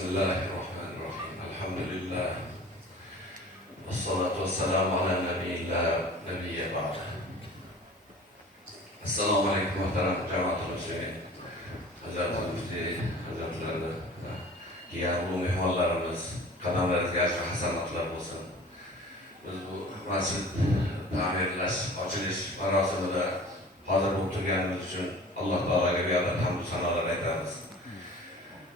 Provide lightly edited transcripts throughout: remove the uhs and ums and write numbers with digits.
Bismillahirrahmanirrahim. Elhamdülillah. Vessalatu vesselamu ala nebiyye ba'da. Esselamu aleyküm muhterem cemaat-ı Müslümin. Hazreti Müftü, Hazretleri, diğer bu mihvallarımız, kadamlarınızga ajr hasanatlar olsun. Biz bu masjid ta'mirlash, ochilish marosimida hozir bo'lib turganimiz uchun Alloh taolaga beadad hamd sanolar aytamiz.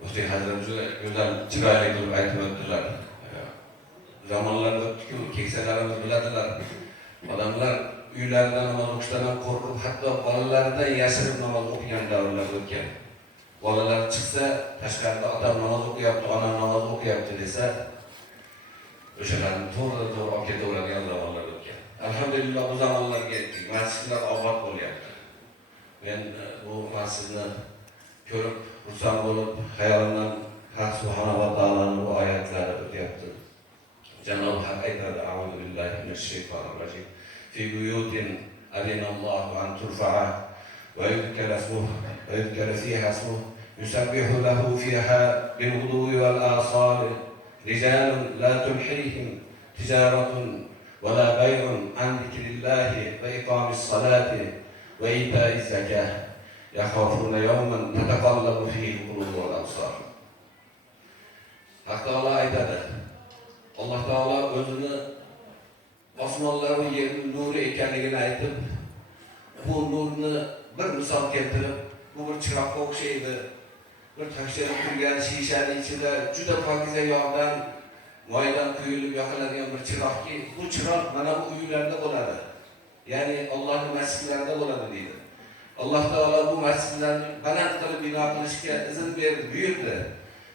Müftü Hazretimiz güzel chiroyli qilib aytib o'tdilar. Zamonlar o'tdi-ku, keksalarimiz biladilar. Odamlar uylarida namoz o'qishdan qo'rqib, hatto bolalaridan yashirib namoz o'qigan davrlar o'tgan. Bolalar chiqsa, tashqarida otam namoz o'qiyapti, onam namoz o'qiyapti desa, o'shalarni to'g'ri olib ketaveradigan zamonlar o'tgan. Alhamdulillah bu zamonlarga yetdik. Masjidlar obod bo'lyapti. Men bu masjidni ko'rib, xursand bo'lib, hayolimdan Haq subhanahu va taolaning bu oyatlari o'tyapti. Janob Haq aytadi: "A'udhu billahi minash shaytonir rojim. Fi buyutin adinallohu an turfa'a va yuzkara fiha ismuhu yusabbihu lahu fiha bil-ghuduwwi wal-asali rijalun la tulhihim tijaratun wa la bay'un an dhikrillahi wa iqamis salati wa ita'iz zakah. Yakhafuna yawman tataqallabu fihi al-qulubu wal-absar." Haq Taala aytadi. Alloh taolo o'zini osmonlar va yerning nuri ekanligini aytib, bu nurni bir misol keltirib, bu bir chiroqqa o'xshaydi. Bir tashlanib turgan shishaning ichida juda pokiza yog'dan, moydan quyilib yoqiladigan bir chiroqki, bu chiroq mana bu uylarda bo'ladi. Ya'ni Allohning masjidlarida bo'ladi deydi. Alloh taolo bu masjidlarni baland qilib bino qilishga izn berdi, buyurdi.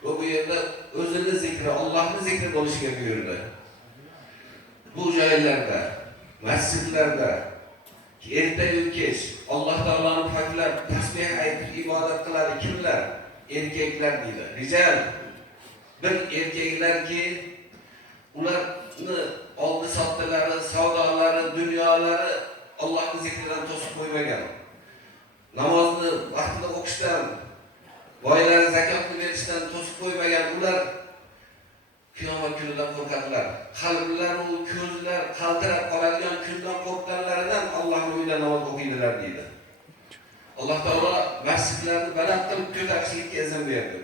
Va bu yerda o'zini zikri, Allohning zikri bo'lishiga buyurdi. Bu joylarda, masjidlarda ertayu kech Alloh taolaning paklab tasbih aytib ibodat qiladi kimlar? Erkaklar deydi. Rijal bir erkaklarki ularni oldi sotdilari, savdolari, dunyolari Allohning zikridan to'sib qo'ymagan. Namozni vaqtida o'qishdan, boylar zakotni berishdan to'sib qo'ymagan ular qiyomat kunidan qo'rqadilar. Qalblar va ko'zlar qaltirab qoladigan kundan qo'rqqanlaridan Allohning uyida namoz o'qiydilar deydi. Alloh taolo masjidlarni baland qilib ko'tarishlikka izn berdi.